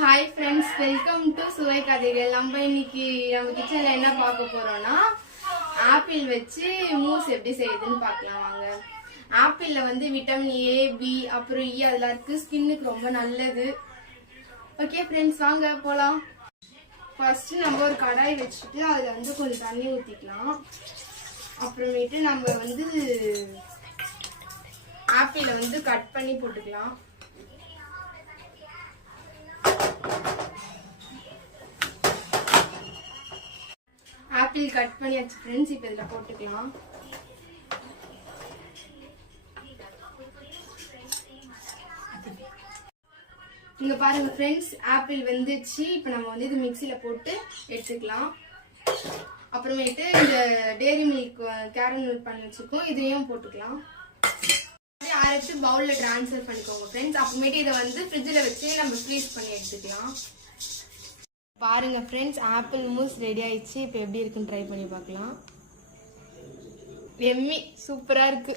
Hi friends, welcome to சுவை கதைகள். நம்ம இன்னைக்கு நம்ம கிச்சன்ல என்ன பார்க்க போறோம்னா ஆப்பிள் வச்சு மூஸ் எப்படி செய்யுதுன்னு பார்க்கலாம் வாங்க. ஆப்பிள்ல வந்து விட்டமின் ஏ, பி அப்புறம் இ அதெல்லாம் இருக்கு. ஸ்கின்னுக்கு ரொம்ப நல்லது. ஓகே ஃப்ரெண்ட்ஸ், வாங்க போலாம். ஃபர்ஸ்ட் நம்ம ஒரு கடாய் வச்சுட்டு அதுல வந்து கொஞ்சம் தண்ணி ஊத்திக்கலாம். அப்புறமேட்டு நம்ம வந்து ஆப்பிளை வந்து கட் பண்ணி போட்டுக்கலாம். ஆப்பிள் கட் பண்ணியாச்சு ஃப்ரெண்ட்ஸ். இப்போ இதில் போட்டுக்கலாம். இங்க பாருங்க ஃப்ரெண்ட்ஸ், ஆப்பிள் வெந்துச்சு. இப்போ நம்ம வந்து இது மிக்சியில் போட்டு எடுத்துக்கலாம். அப்புறமேட்டு இந்த டேரி மில்க் கேரமல் பண்ணி வச்சுருக்கோம், இதையும் போட்டுக்கலாம். அரைச்சு பவுலில் ட்ரான்ஸ்ஃபர் பண்ணிக்கோங்க ஃப்ரெண்ட்ஸ். அப்புறமேட்டு இதை வந்து ஃப்ரிட்ஜில் வச்சு நம்ம ஃப்ரீஸ் பண்ணி எடுத்துக்கலாம். பாருங்க ஃப்ரெண்ட்ஸ், ஆப்பிள் மூஸ் ரெடி ஆயிடுச்சு. இப்போ எப்படி இருக்குன்னு ட்ரை பண்ணி பார்க்கலாம். எம்மி சூப்பராக இருக்கு.